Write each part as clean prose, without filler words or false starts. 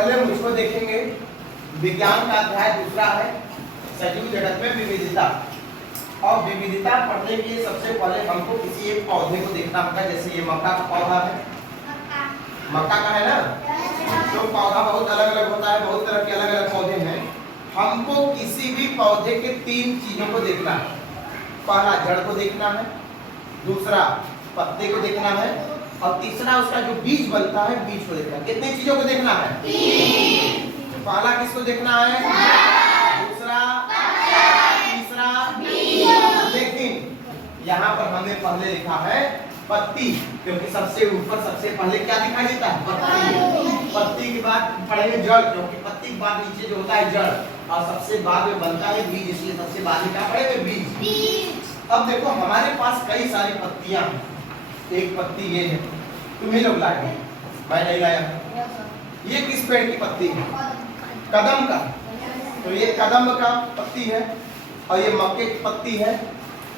पहले मुझको देखेंगे विज्ञान का अध्याय दूसरा है सजीव जगत में विविधता। और विविधता पढ़ने के लिए सबसे पहले हमको किसी एक पौधे को देखना होगा। जैसे ये मक्का का पौधा है, मक्का का है ना, तो पौधा बहुत अलग अलग होता है, बहुत तरह के अलग अलग पौधे हैं। हमको किसी भी पौधे के तीन चीजों को देखना है। पहला जड़ को देखना है, दूसरा पत्ते को देखना है, और तीसरा उसका जो बीज बनता है बीज को देखना है। कितनी चीजों को देखना है? पहला किसको देखना है, दूसरा, तीसरा बीज। लेकिन यहाँ पर हमने पहले लिखा है पत्ती, क्योंकि सबसे ऊपर सबसे पहले क्या दिखाई देता है? पत्ती। पत्ती के बाद पड़ेंगे जड़, क्योंकि पत्ती के बाद नीचे जो होता है जड़, और सबसे बाद में बनता है बीज, इसलिए सबसे बाद में क्या पड़ेगा? बीज। अब देखो हमारे पास कई सारी पत्तियां हैं। एक पत्ती ये है, तुम्हें लोग लाए, मैं नहीं लाया। ये किस पेड़ की पत्ती है? कदम का। तो ये कदम का पत्ती है, और ये मक्के की पत्ती है।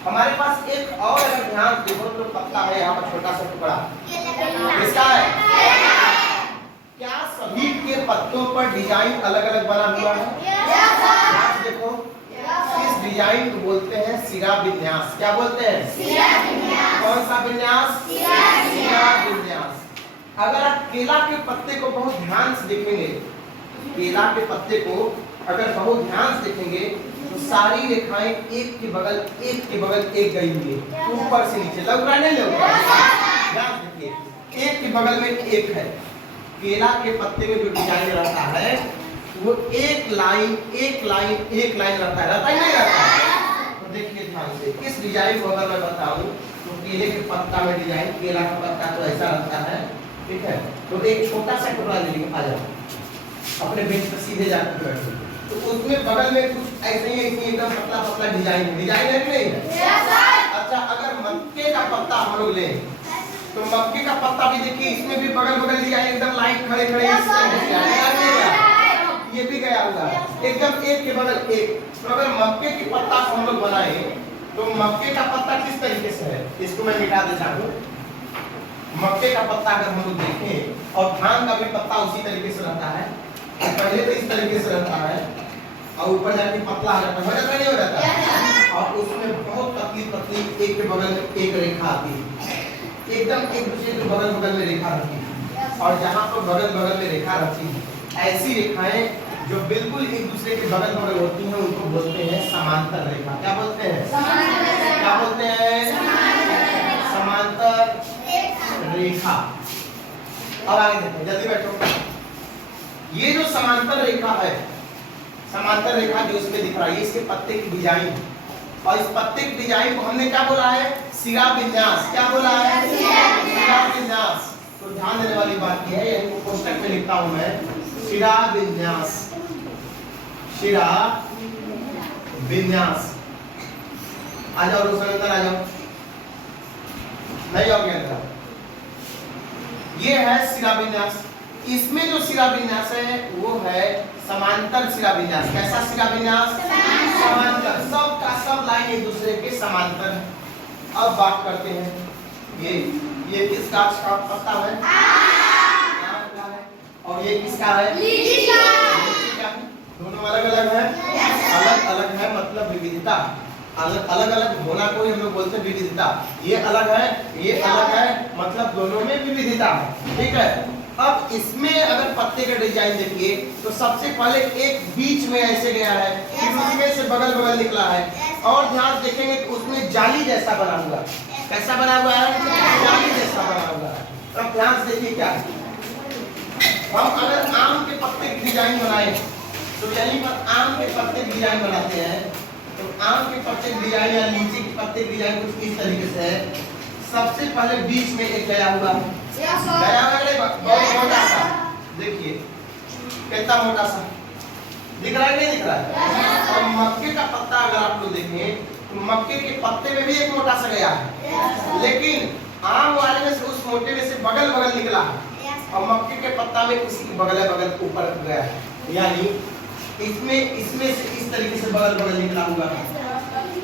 हमारे पास एक और अगर ध्यान देखो तो पत्ता है यहाँ पर, छोटा सा टुकड़ा किसका है? क्या सभी के पत्तों पर डिजाइन अलग अलग बना हुआ है? देखो इस डिजाइन को बोलते हैं सिरा विन्यास। क्या बोलते हैं? सिरा विन्यास। कौन सा विन्यास? सिरा विन्यास। अगर आप केला के पत्ते को बहुत ध्यान से देखेंगे, केला के पत्ते को अगर बहुत ध्यान से देखेंगे तो सारी रेखाएं एक के बगल एक गई हुई है, ऊपर से नीचे। लग रहा नहीं? लग रहा है? ध्यान देखिए, एक के बगल में एक है। केला के पत्ते में जो डिजाइन रहता है वो एक लाइन रहता है, रहता ही नहीं रहता। तो देखिए ध्यान से, इस डिजाइन को अगर मैं बताऊं तो केले के पत्ता में डिजाइन, केला का पत्ता तो ऐसा रहता है, ठीक है। तो एक छोटा सा टुकड़ा ले लीजिए, आ जाओ अपने बेंच पर सीधे जाकर बैठो, तो उसमें बगल में कुछ ऐसे ही एकदम पतला पतला डिजाइन है कि नहीं है? अच्छा, अगर मक्के का पत्ता हम लोग लें तो मक्के का पत्ता भी देखिए, इसमें भी बगल डिजाइन एकदम लाइन खड़े ये भी गया हुआ है, एकदम एक के बगल एक। तो अगर मक्के की पत्ता को हम लोग बनाए तो मक्के का पत्ता किस तरीके से है, इसको मैं मिटा देता हूँ। मक्के का पत्ता अगर हम लोग देखें, और धान का भी पत्ता उसी तरीके से रहता है। पहले तो इस तरीके से रहता है, और ऊपर जाके पतला हो जाता नहीं हो जाता, और उसमें बहुत पतली पतली एक के बगल में एक रेखा आती है, एकदम एक दूसरे के बगल में रेखा रहती है। और जहाँ पर बगल में रेखा रहती है, ऐसी रेखाएं जो बिल्कुल एक दूसरे के बगल होती हैं उनको बोलते हैं समांतर रेखा। क्या बोलते हैं? क्या बोलते हैं? समांतर रेखा। अब आगे देखते हैं, जल्दी बैठो। ये जो समांतर रेखा है, समांतर रेखा जो इसमें दिख रहा है, इसके पत्ते की डिजाइन, और इस पत्ते की डिजाइन को हमने क्या बोला है? सिरा विन्यास। क्या बोला है? सिरा विन्यास। तो ध्यान देने वाली बात यह है, इनको कोष्टक में लिखता हूं मैं, सिरा विन्यास, सिरा विन्यास। आ जाओ रोशन, अंदर आ जाओ, नहीं आओगे अंदर। ये है सिरा विन्यास। इसमें जो सिरा विन्यास है वो है समांतर सिरा विन्यास। कैसा सिरा विन्यास? समांतर, सब का सब लाइन एक दूसरे के समांतर है। अब बात करते हैं, ये किस गाछ का पत्ता है? और ये किसका है? लीची का। दोनों अलग अलग है, अलग अलग है मतलब विविधता। अलग अलग होना को हम लोग बोलते हैं विविधता। ये अलग है, ये अलग है, मतलब दोनों में विविधता है, ठीक है। अब इसमें अगर पत्ते का डिजाइन देखिए तो सबसे पहले एक बीच में ऐसे गया है, फिर उसमें से बगल निकला है, और ध्यान देखेंगे तो उसमें जाली जैसा बना हुआ है। कैसा बना हुआ है? जाली जैसा बना हुआ है। अब ध्यान से देखिए क्या, हम अगर आम के पत्ते की डिजाइन बनाए तो यहीं पर आम के पत्ते की डिजाइन बनाते हैं, तो आम के पत्ते की डिजाइन या लीची के पत्ते की डिजाइन कुछ इस तरीके से है। सबसे पहले बीच में एक गया हुआ है, बहुत मोटा सा, देखिए कितना मोटा सा दिख रहा है, नहीं दिख रहा है? और मक्के का पत्ता अगर आप लोग देखें तो मक्के के पत्ते में भी एक मोटा सा गया है, लेकिन आम वाले में से उस मोटे में से बगल निकला है, और मक्के के पत्ता में उसी के बगल ऊपर गया है। यानी इसमें से इस तरीके से बगल निकला हुआ है,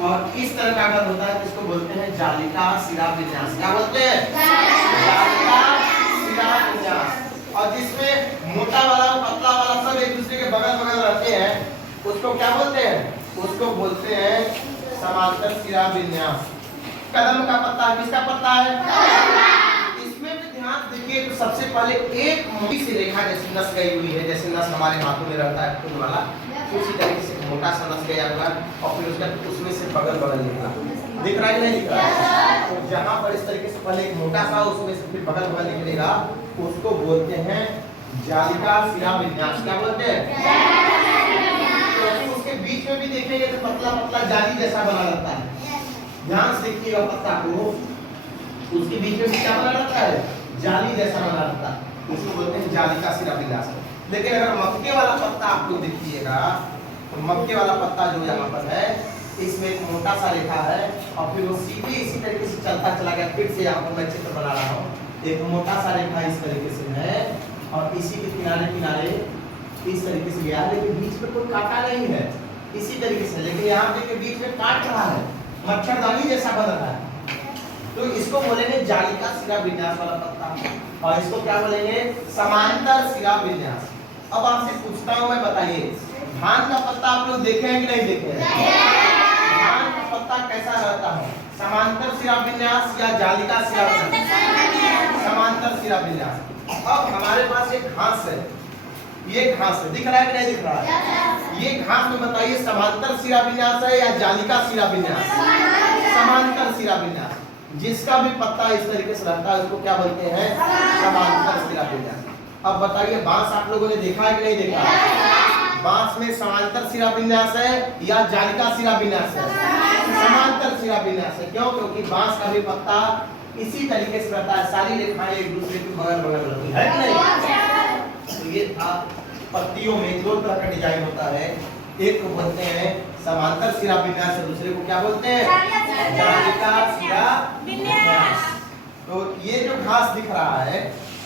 और इस तरह का अगर होता है तो इसको बोलते हैं जालिका सिरा विन्यास। क्या बोलते हैं? जालिका सिरा विन्यास। और जिसमें मोटा वाला पतला बगल बगल रहते हैं उसको क्या बोलते हैं? उसको बोलते हैं समांतर शिरा विन्यास। कदम का पत्ता किसका पत्ता है? इसमें भी ध्यान देखिए तो सबसे पहले एक मोटी सी रेखा जैसी नस गई हुई है, जैसे नस हमारे हाथों में रहता है फूल वाला, उसी तरीके से मोटा सा नस गया हुआ और फिर उसमें से बगल बगल निकला। दिख रहा है कि नहीं दिख रहा है? तो जहाँ पर इस तरीके से पहले एक मोटा सा उसमें से फिर बगल बगल निकलेगा उसको बोलते हैं जालिका शिरा विन्यास। क्या बोलते हैं? तो उसके बीच में भी देखेंगे तो पतला पतला जाली जैसा बना रहता है। ध्यान से देखिएगा पत्ता को, उसके बीच में क्या बना रहता है? जाली जैसा बना रहता है, उसको बोलते हैं जालिका शिरा विन्यास। लेकिन अगर मक्के वाला पत्ता आप लोग देखिएगा तो मक्के वाला पत्ता जो यहाँ पर है इसमें एक मोटा सा रेखा है और फिर वो सीधे इसी तरीके से चलता चला गया। फिर से यहाँ पर मैं चित्र बना रहा हूँ, एक मोटा सा रेखा इस तरीके से है और इसी के किनारे किनारे इस तरीके से गया, लेकिन बीच में कोई कांटा नहीं है इसी तरीके से, लेकिन यहाँ पे बीच में काट रहा है, मच्छरदानी जैसा बन रहा है। तो इसको बोलेंगे जालिका शिरा विन्यास वाला पत्ता और इसको क्या बोलेंगे? समांतर शिरा विन्यास। अब आपसे पूछता हूँ मैं, बताइए धान का पत्ता आप लोग देखे हैं कि नहीं देखे हैं? धान का पत्ता कैसा रहता है? समांतर शिरा विन्यास या जालिका शिरा विन्यास? समांतर शिरा विन्यास। अब हमारे पास एक घास है, ये घास है, दिख रहा है कि नहीं दिख रहा है? ये घास में बताइए समांतर शिरा विन्यास है या जालिका शिरा विन्यास? समांतर शिरा विन्यास। जिसका भी पत्ता इस तरीके से रहता है उसको क्या बोलते हैं? समांतर शिरा विन्यास। अब बताइए बांस आप लोगों ने देखा है कि नहीं देखा? बांस में समांतर शिरा विन्यास है या जालिका शिरा विन्यास है? समांतर शिरा विन्यास है। क्यों? क्योंकि बांस का भी पत्ता इसी तरीके से रहता है, सारी रेखाएं एक दूसरे के बगल बगल रहती है कि नहीं? तो ये था पत्तियों में दो तरह का डिजाइन होता है, एक को बोलते हैं समांतर शिरा विन्यास और दूसरे को क्या बोलते हैं? जालिका शिरा विन्यास। तो ये जो घास दिख रहा है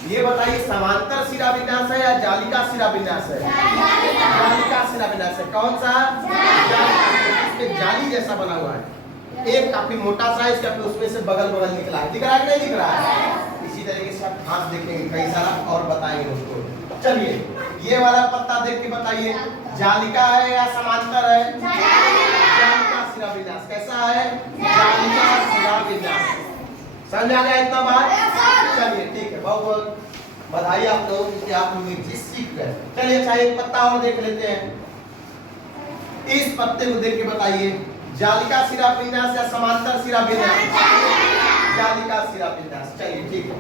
ये बताइए समांतर शिरा विन्यास है या जालिका शिरा विन्यास है? जालिका शिरा विन्यास है। कौन सा? इसमें जाली जैसा बना हुआ है, एक काफी मोटा साइज का, फिर उसमें से बगल बगल निकला है। दिख रहा है कि नहीं दिख रहा है? इसी तरीके से आप घास देखेंगे कई सारा और बताएंगे उसको। चलिए ये वाला पत्ता देख के बताइए जालिका है या समांतर है? जालिका शिरा विन्यास। कैसा है? जालिका शिरा विन्यास। समझ आ गया इतना बात? चलिए ठीक है, बहुत बहुत बधाई आप लोगों की, आप लोग एक चीज सीख गए। चलिए अच्छा एक पत्ता और देख लेते हैं। इस पत्ते को देख के बताइए जालिका शिरा विन्यास या समांतर शिरा विन्यास? जालिका शिरा विन्यास। चलिए ठीक है।